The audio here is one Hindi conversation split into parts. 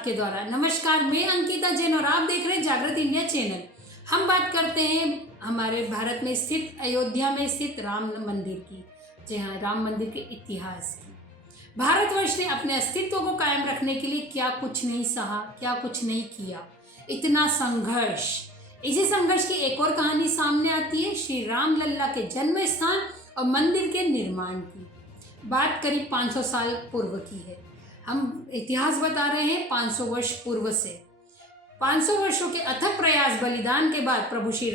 आपके द्वारा। नमस्कार, मैं अंकिता जैन और आप देख रहे हैं जागृत इंडिया चैनल। हम बात करते हैं हमारे भारत में स्थित अयोध्या में स्थित राम मंदिर की। जी हाँ, राम मंदिर के इतिहास की। भारतवर्ष ने अपने अस्तित्व को कायम रखने के लिए क्या कुछ नहीं सहा, क्या कुछ नहीं किया, इतना संघर्ष। इसी संघर्ष की एक और कहानी सामने आती है श्री राम लल्ला के जन्म स्थान और मंदिर के निर्माण की। बात करीब 500 साल पूर्व की है। हम इतिहास बता रहे हैं 500 वर्ष पूर्व से। 500 वर्षों के अथक प्रयास बलिदान के बाद प्रभु श्री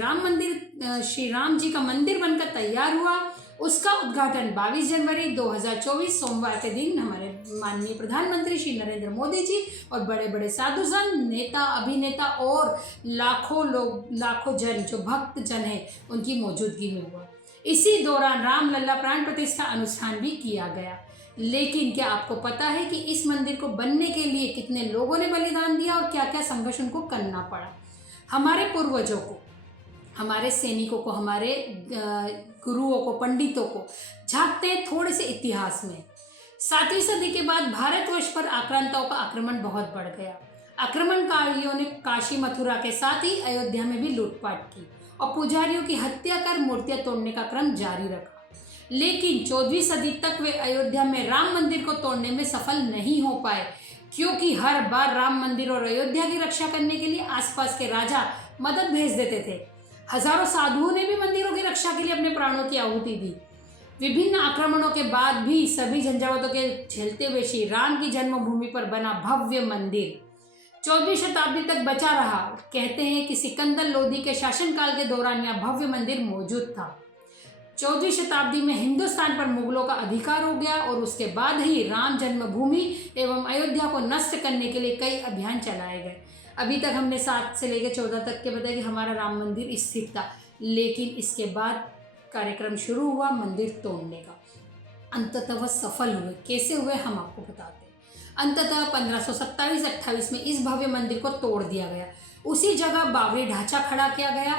राम जी का मंदिर बनकर तैयार हुआ। उसका उद्घाटन 22 जनवरी 2024 सोमवार के दिन हमारे माननीय प्रधानमंत्री श्री नरेंद्र मोदी जी और बड़े बड़े साधु संत, नेता, अभिनेता और लाखों जन जो भक्त जन है उनकी मौजूदगी में हुआ। इसी दौरान राम लल्ला प्राण प्रतिष्ठा अनुष्ठान भी किया गया। लेकिन क्या आपको पता है कि इस मंदिर को बनने के लिए कितने लोगों ने बलिदान दिया और क्या क्या संघर्ष उनको करना पड़ा? हमारे पूर्वजों को, हमारे सैनिकों को, हमारे गुरुओं को, पंडितों को झांकते हैं थोड़े से इतिहास में। 7वीं सदी के बाद भारतवर्ष पर आक्रांताओं का आक्रमण बहुत बढ़ गया। आक्रमणकारियों ने काशी, मथुरा के साथ ही अयोध्या में भी लूटपाट की और पुजारियों की हत्या कर मूर्तियां तोड़ने का क्रम जारी रखा। लेकिन 14वीं सदी तक वे अयोध्या में राम मंदिर को तोड़ने में सफल नहीं हो पाए, क्योंकि हर बार राम मंदिर और अयोध्या की रक्षा करने के लिए आसपास के राजा मदद भेज देते थे। हजारों साधुओं ने भी मंदिरों की रक्षा के लिए अपने प्राणों की आहुति दी। विभिन्न आक्रमणों के बाद भी सभी झंझावातों के झेलते हुए श्री राम की जन्मभूमि पर बना भव्य मंदिर 14वीं शताब्दी तक बचा रहा। कहते हैं कि सिकंदर लोदी के शासनकाल के दौरान यह भव्य मंदिर मौजूद था। 14वीं शताब्दी में हिंदुस्तान पर मुगलों का अधिकार हो गया और उसके बाद ही राम जन्मभूमि एवं अयोध्या को नष्ट करने के लिए कई अभियान चलाए गए। अभी तक हमने 7 से लेकर 14 तक के बताया कि हमारा राम मंदिर स्थित था, लेकिन इसके बाद कार्यक्रम शुरू हुआ मंदिर तोड़ने का। अंततः वह सफल हुए। कैसे हुए हम आपको बताते हैं। अंततः 1527-28 में इस भव्य मंदिर को तोड़ दिया गया। उसी जगह बाबरी ढांचा खड़ा किया गया।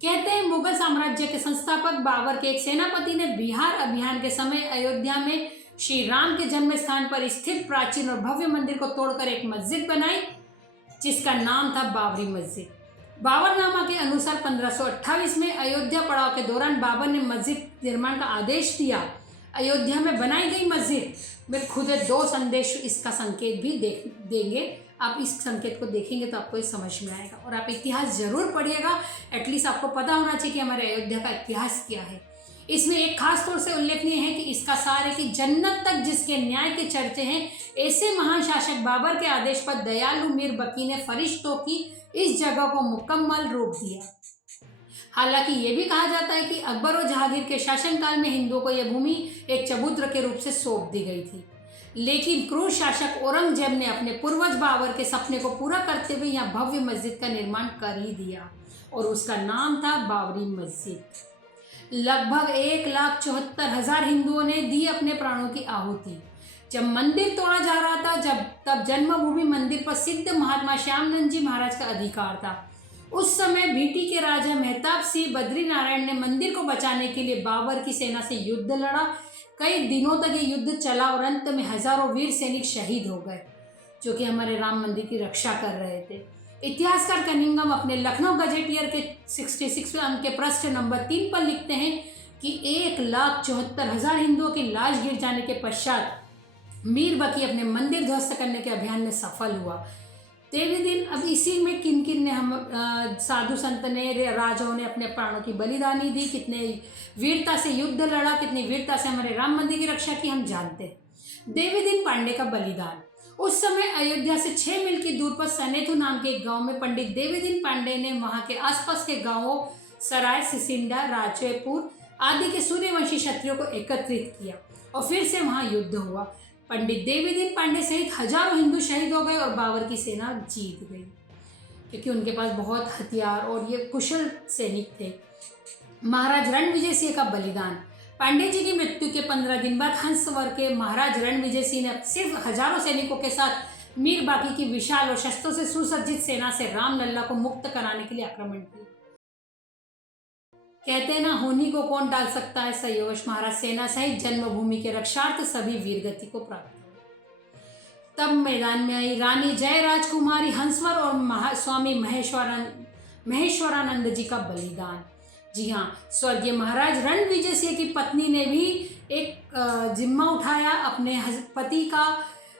कहते हैं मुगल साम्राज्य के संस्थापक बाबर के एक सेनापति ने बिहार अभियान के समय अयोध्या में श्री राम के जन्म स्थान पर स्थित प्राचीन और भव्य मंदिर को तोड़कर एक मस्जिद बनाई, जिसका नाम था बाबरी मस्जिद। बाबरनामा के अनुसार 1528 में अयोध्या पड़ाव के दौरान बाबर ने मस्जिद निर्माण का आदेश दिया। अयोध्या में बनाई गई मस्जिद में खुद 2 संदेश इसका संकेत भी देंगे। आप इस संकेत को देखेंगे तो आपको ये समझ में आएगा और आप इतिहास जरूर पढ़िएगा। एटलीस्ट आपको पता होना चाहिए कि हमारे अयोध्या का इतिहास क्या है। इसमें एक खास तौर से उल्लेखनीय है कि इसका सार है कि जन्नत तक जिसके न्याय के चर्चे हैं, ऐसे महान शासक बाबर के आदेश पर दयालु मीर बकी ने फरिश्तों की इस जगह को मुकम्मल रूप दिया। हालांकि ये भी कहा जाता है कि अकबर और जहांगीर के शासनकाल में हिंदुओं को यह भूमि एक चबूतरा के रूप से सौंप दी गई थी, लेकिन क्रूर शासक औरंगजेब ने अपने पूर्वज बाबर के सपने को पूरा करते हुए यहाँ भव्य मस्जिद का निर्माण कर ही दिया और उसका नाम था बाबरी मस्जिद। लगभग 1,74,000 हिंदुओं ने दी अपने प्राणों की आहुति। जब मंदिर तोड़ा जा रहा था तब जन्मभूमि मंदिर पर सिद्ध महात्मा श्यामनंद जी महाराज का अधिकार था। उस समय भीटी के राजा मेहताब सिंह बद्री नारायण ने मंदिर को बचाने के लिए बाबर की सेना से युद्ध लड़ा। कई दिनों तक ये युद्ध चला और अंत में हजारों वीर सैनिक शहीद हो गए, जो कि हमारे राम मंदिर की रक्षा कर रहे थे। इतिहासकार कनिंघम अपने लखनऊ गजेटियर के 66वें अंक के पृष्ठ नंबर 3 पर लिखते हैं कि 1,74,000 हिंदुओं की लाश गिर जाने के पश्चात मीर बकी अपने मंदिर ध्वस्त करने के अभियान में सफल हुआ। तेवी दिन अब इसी में किन किन ने हम साधु संत ने, राजाओं ने अपने प्राणों की बलिदानी दी, कितने वीरता से युद्ध लड़ा, कितनी वीरता से हमारे राम मंदिर की रक्षा की, हम जानते हैं। देवीदीन पांडे का बलिदान। उस समय अयोध्या से 6 मील की दूर पर सनेथु नाम के एक गांव में पंडित देवीदीन पांडे ने वहां के आसपास के गांवों सराय, सिसिंडा, राजयपुर आदि के सूर्यवंशी क्षत्रियों को एकत्रित किया और फिर से वहां युद्ध हुआ। पंडित देवीदीन पांडे सहित हजारों हिंदू शहीद हो गए और बाबर की सेना जीत गई, क्योंकि उनके पास बहुत हथियार और ये कुशल सैनिक थे। महाराज रणविजय सिंह का बलिदान। पांडे जी की मृत्यु के 15 दिन बाद हंसवर के महाराज रणविजय सिंह ने सिर्फ हजारों सैनिकों के साथ मीर बाकी की विशाल और शस्त्रों से सुसज्जित सेना से राम लल्ला को मुक्त कराने के लिए आक्रमण किया। कहते हैं ना, होनी को कौन टाल सकता है। संयोगवश महाराज सेना सहित जन्मभूमि के रक्षार्थ सभी वीरगति को प्राप्त हुए। तब मैदान में आई रानी जय राजकुमारी हंसवर और स्वामी महेश्वरानंद जी का बलिदान। जी हाँ, स्वर्गीय महाराज रणविजय सिंह की पत्नी ने भी एक जिम्मा उठाया अपने पति का।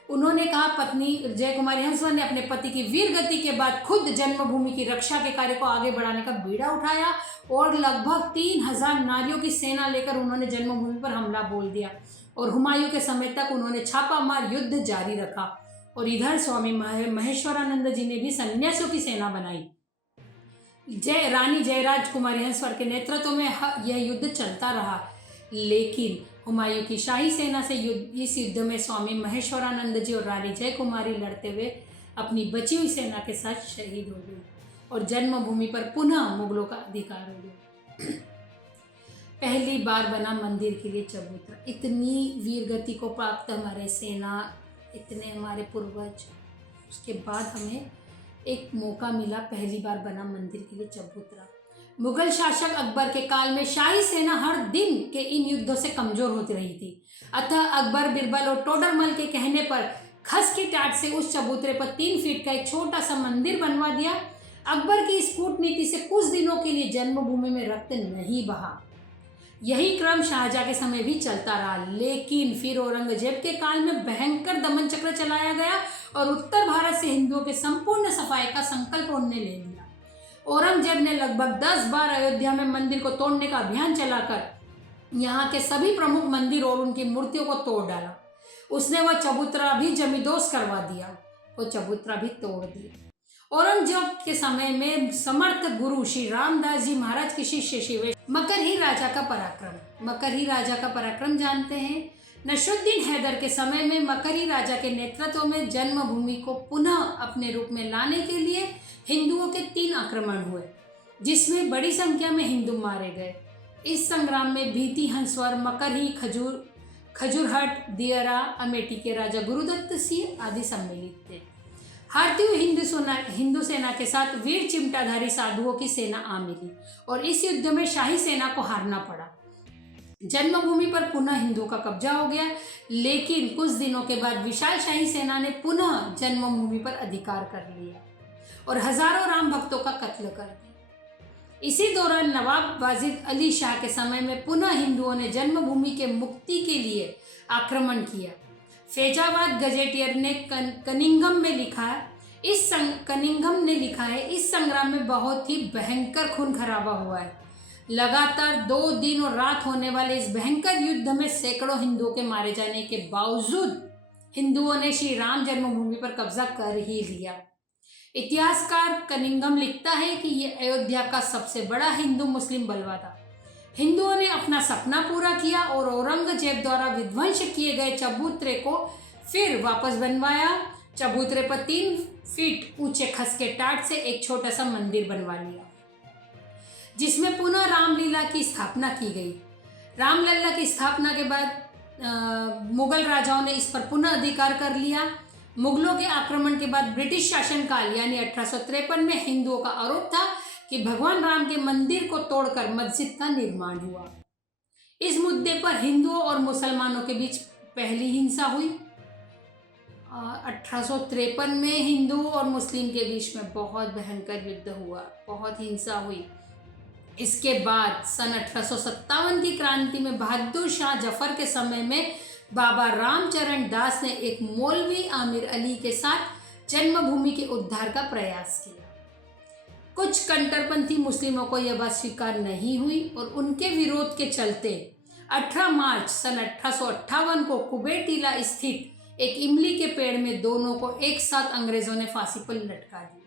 उन्होंने कहा, पत्नी जय कुमारी हंसवर ने अपने पति की वीर गति के बाद खुद जन्मभूमि की रक्षा के कार्य को आगे बढ़ाने का बीड़ा उठाया और लगभग 3000 नारियों की सेना लेकर उन्होंने जन्मभूमि पर हमला बोल दिया और हुमायूं के समय तक उन्होंने छापामार युद्ध जारी रखा। और इधर स्वामी महेश्वरानंद जी ने भी सन्यासियों की सेना बनाई। रानी जयराज कुमारी हंसवर के नेतृत्व में यह युद्ध चलता रहा, लेकिन हुमायूं की शाही सेना से इस युद्ध में स्वामी महेश्वरानंद जी और रानी जय कुमारी लड़ते हुए अपनी बची हुई सेना के साथ शहीद हो गई और जन्मभूमि पर पुनः मुगलों का अधिकार हो गया। पहली बार बना मंदिर के लिए चबूतरा। इतनी वीर गति को प्राप्त हमारे सेना, इतने हमारे पूर्वज, उसके बाद हमें एक मौका मिला, पहली बार बना मंदिर के लिए चबूतरा। मुगल शासक अकबर के काल में शाही सेना हर दिन के इन युद्धों से कमजोर होती रही थी। अतः अकबर, बिरबल और टोडरमल के कहने पर खस की टाट से उस चबूतरे पर 3 फीट का एक छोटा सा मंदिर बनवा दिया। अकबर की इस कूटनीति से कुछ दिनों के लिए जन्मभूमि में रक्त नहीं बहा। यही क्रम शाहजहां के समय भी चलता रहा, लेकिन फिर औरंगजेब के काल में भयंकर दमन चक्र चलाया गया और उत्तर भारत से हिंदुओं के संपूर्ण सफाई का संकल्प उन्होंने ले लिया। औरंगजेब ने लगभग 10 बार अयोध्या में मंदिर को तोड़ने का अभियान चलाकर यहाँ के सभी प्रमुख मंदिर और उनकी मूर्तियों को तोड़ डाला। उसने वह चबूतरा भी जमींदोज करवा दिया, वो चबूतरा भी तोड़ दिया। औरंगजेब के समय में समर्थ गुरु श्री रामदास जी महाराज के शिष्य शिवेश मकरही राजा का पराक्रम जानते हैं। नसरुद्दीन हैदर के समय में मकरही राजा के नेतृत्व में जन्मभूमि को पुनः अपने रूप में लाने के लिए हिंदुओं के 3 आक्रमण हुए, जिसमें बड़ी संख्या में हिंदू मारे गए। इस संग्राम में भीति, हंसवर, मकरही, खजूरहट, दियरा, अमेठी के राजा गुरुदत्त सिंह आदि सम्मिलित थे। हारती हुई हिंदू सेना के साथ वीर चिमटाधारी साधुओं की सेना आ मिली और इस युद्ध में शाही सेना को हारना पड़ा। जन्मभूमि पर पुनः हिंदुओं का कब्जा हो गया, लेकिन कुछ दिनों के बाद विशाल शाही सेना ने पुनः जन्मभूमि पर अधिकार कर लिया और हजारों राम भक्तों का कत्ल कर दिया। इसी दौरान नवाब वाजिद अली शाह के समय में पुनः हिंदुओं ने जन्मभूमि के मुक्ति के लिए आक्रमण किया। फैजाबाद गजेटियर ने कनिंघम ने लिखा है, इस संग्राम में बहुत ही भयंकर खून खराबा हुआ है। लगातार 2 दिन और रात होने वाले इस भयंकर युद्ध में सैकड़ों हिंदुओं के मारे जाने के बावजूद हिंदुओं ने श्री राम जन्मभूमि पर कब्जा कर ही लिया। इतिहासकार कनिंघम लिखता है कि यह अयोध्या का सबसे बड़ा हिंदू मुस्लिम बलवा था। हिंदुओं ने अपना सपना पूरा किया और औरंगजेब द्वारा विध्वंस किए गए चबूतरे को फिर वापस बनवाया। चबूतरे पर 3 फीट ऊंचे खस के टाट से एक छोटा सा मंदिर बनवा लिया, जिसमें पुनः रामलीला की स्थापना की गई। रामलला की स्थापना के बाद मुगल राजाओं ने इस पर पुनः अधिकार कर लिया। मुगलों के आक्रमण के बाद ब्रिटिश शासनकाल यानी 1853 में हिंदुओं का आरोप था कि भगवान राम के मंदिर को तोड़कर मस्जिद का निर्माण हुआ। इस मुद्दे पर हिंदुओं और मुसलमानों के बीच पहली हिंसा हुई। 1853 में हिंदू और मुस्लिम के बीच में बहुत भयंकर युद्ध हुआ, बहुत हिंसा हुई। इसके बाद सन 1857 की क्रांति में बहादुर शाह जफर के समय में बाबा रामचरण दास ने एक मौलवी आमिर अली के साथ जन्मभूमि के उद्धार का प्रयास किया। कुछ कट्टरपंथी मुस्लिमों को यह बात स्वीकार नहीं हुई और उनके विरोध के चलते 18 मार्च सन 1858 को कुबेर टीला स्थित एक इमली के पेड़ में दोनों को एक साथ अंग्रेजों ने फांसी पर लटका दिया।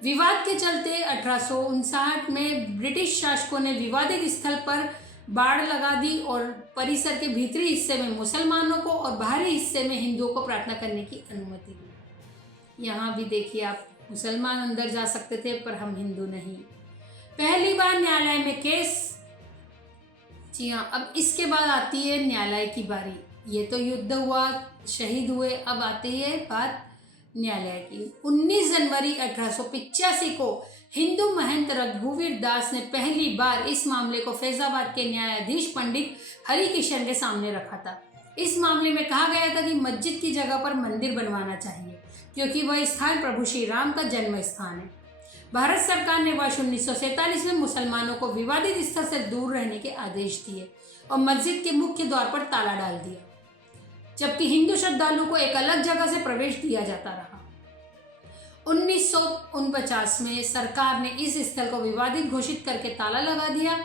विवाद के चलते 1859 में ब्रिटिश शासकों ने विवादित स्थल पर बाड़ लगा दी और परिसर के भीतरी हिस्से में मुसलमानों को और बाहरी हिस्से में हिंदुओं को प्रार्थना करने की अनुमति दी। यहाँ भी देखिए आप, मुसलमान अंदर जा सकते थे पर हम हिंदू नहीं। पहली बार न्यायालय में केस। जी हाँ, अब इसके बाद आती है न्यायालय की बारी। ये तो युद्ध हुआ, शहीद हुए, अब आती है बात न्यायालय की। 19 जनवरी 1885 को हिंदू महंत रघुवीर दास ने पहली बार इस मामले को फैजाबाद के न्यायाधीश पंडित हरिकिशन के सामने रखा था। इस मामले में कहा गया था कि मस्जिद की जगह पर मंदिर बनवाना चाहिए क्योंकि वह स्थान प्रभु श्री राम का जन्म स्थान है। भारत सरकार ने वर्ष 1947 में मुसलमानों को विवादित स्थल से दूर रहने के आदेश दिए और मस्जिद के मुख्य द्वार पर ताला डाल दिया, जबकि हिंदू श्रद्धालुओं को एक अलग जगह से प्रवेश दिया जाता रहा। 1949 में सरकार ने इस स्थल को विवादित घोषित करके ताला लगा दिया।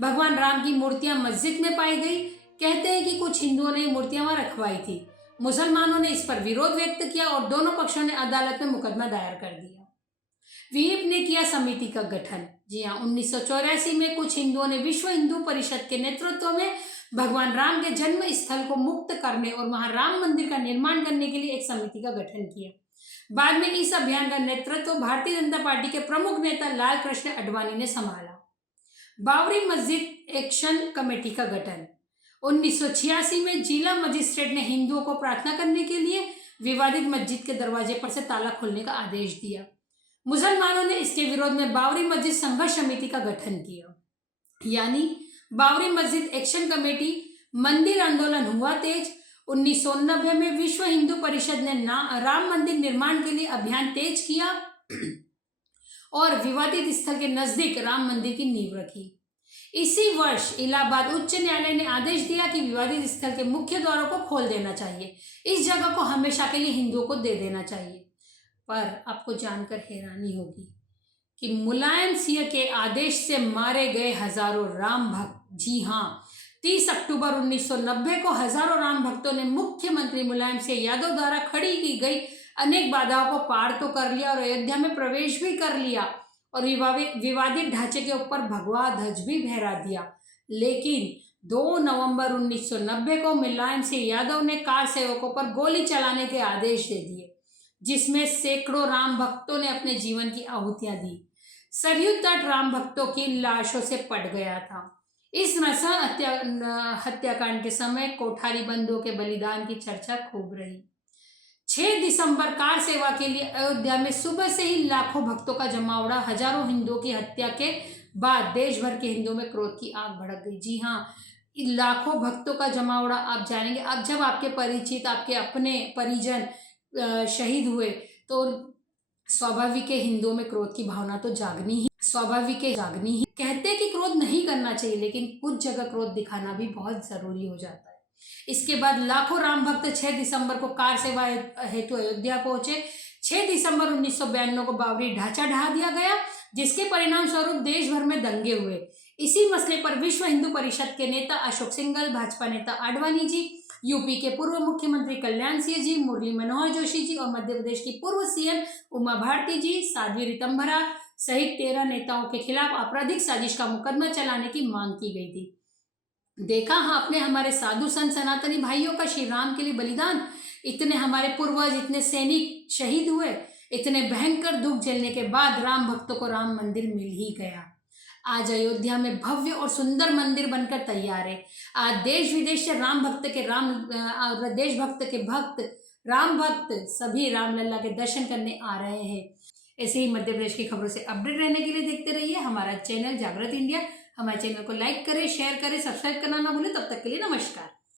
भगवान राम की मूर्तियां मस्जिद में पाई गई। कहते हैं कि कुछ हिंदुओं ने मूर्तियां वहां रखवाई थी। मुसलमानों ने इस पर विरोध व्यक्त किया और दोनों पक्षों ने अदालत में मुकदमा दायर कर दिया। विहिप ने किया समिति का गठन। जी हाँ, 1984 में कुछ हिंदुओं ने विश्व हिंदू परिषद के नेतृत्व में भगवान राम के जन्म स्थल को मुक्त करने और वहां राम मंदिर का निर्माण करने के लिए एक समिति का गठन किया। बाद में इस अभियान का नेतृत्व भारतीय जनता पार्टी के प्रमुख नेता लाल कृष्ण आडवाणी ने संभाला। बाबरी मस्जिद एक्शन कमेटी का गठन। 1986 में जिला मजिस्ट्रेट ने हिंदुओं को प्रार्थना करने के लिए विवादित मस्जिद के दरवाजे पर से ताला खोलने का आदेश दिया। मुसलमानों ने इसके विरोध में बाबरी मस्जिद संघर्ष समिति का गठन किया, यानी बाबरी मस्जिद एक्शन कमेटी। मंदिर आंदोलन हुआ तेज। 1990 में विश्व हिंदू परिषद ने राम मंदिर निर्माण के लिए अभियान तेज किया और विवादित स्थल के नजदीक राम मंदिर की नींव रखी। इसी वर्ष इलाहाबाद उच्च न्यायालय ने आदेश दिया कि विवादित स्थल के मुख्य द्वारों को खोल देना चाहिए, इस जगह को हमेशा के लिए हिंदुओं को दे देना चाहिए। पर आपको जानकर हैरानी होगी कि मुलायम सिंह के आदेश से मारे गए हजारों राम भक्त। जी हाँ, 30 अक्टूबर 1990 को हजारों राम भक्तों ने मुख्यमंत्री मुलायम सिंह यादव द्वारा खड़ी की गई अनेक बाधाओं को पार तो कर लिया और अयोध्या में प्रवेश भी कर लिया और विवादित ढांचे के ऊपर भगवा ध्वज भी फहरा दिया। लेकिन 2 नवंबर 1990 को मुलायम सिंह यादव ने कार सेवकों पर गोली चलाने के आदेश दे दिए, जिसमें सैकड़ों राम भक्तों ने अपने जीवन की आहुतियां दी। सरयू तट राम भक्तों की लाशों से पट गया था। इस नरसंहार हत्याकांड के समय कोठारी बंधुओं के बलिदान की चर्चा खूब रही। 6 दिसंबर कार सेवा के लिए अयोध्या में सुबह से ही लाखों भक्तों का जमावड़ा। हजारों हिंदुओं की हत्या के बाद देश भर के हिंदुओं में क्रोध की आग भड़क गई। जी हाँ, लाखों भक्तों का जमावड़ा। आप जानेंगे, अब जब आपके परिचित, आपके अपने परिजन शहीद हुए तो स्वाभाविक है हिंदुओं में क्रोध की भावना तो जागनी ही कहते हैं कि क्रोध नहीं करना चाहिए, लेकिन कुछ जगह क्रोध दिखाना भी बहुत जरूरी हो जाता है। इसके बाद लाखों राम भक्त 6 दिसंबर को कार सेवा हेतु अयोध्या पहुंचे। 6 दिसंबर 1992 को बाबरी ढांचा ढहा दिया गया, जिसके परिणाम स्वरूप देश भर में दंगे हुए। इसी मसले पर विश्व हिंदू परिषद के नेता अशोक सिंघल, भाजपा नेता आडवाणी जी, यूपी के पूर्व मुख्यमंत्री कल्याण सिंह जी, मुरली मनोहर जोशी जी और मध्य प्रदेश की पूर्व सीएम उमा भारती जी, साध्वी ऋतंभरा सहित 13 नेताओं के खिलाफ आपराधिक साजिश का मुकदमा चलाने की मांग की गई थी। देखा हाँ आपने, हमारे साधु संत सनातनी भाइयों का श्री राम के लिए बलिदान। इतने हमारे पूर्वज, इतने सैनिक शहीद हुए, इतने भयंकर दुख झेलने के बाद राम भक्तों को राम मंदिर मिल ही गया। आज अयोध्या में भव्य और सुंदर मंदिर बनकर तैयार है। आज देश विदेश से देशभक्त के भक्त, राम भक्त सभी रामलला के दर्शन करने आ रहे हैं। ऐसे ही मध्य प्रदेश की खबरों से अपडेट रहने के लिए देखते रहिए हमारा चैनल जागृत इंडिया। हमारे चैनल को लाइक करें, शेयर करें, सब्सक्राइब करना ना भूलें। तब तक के लिए नमस्कार।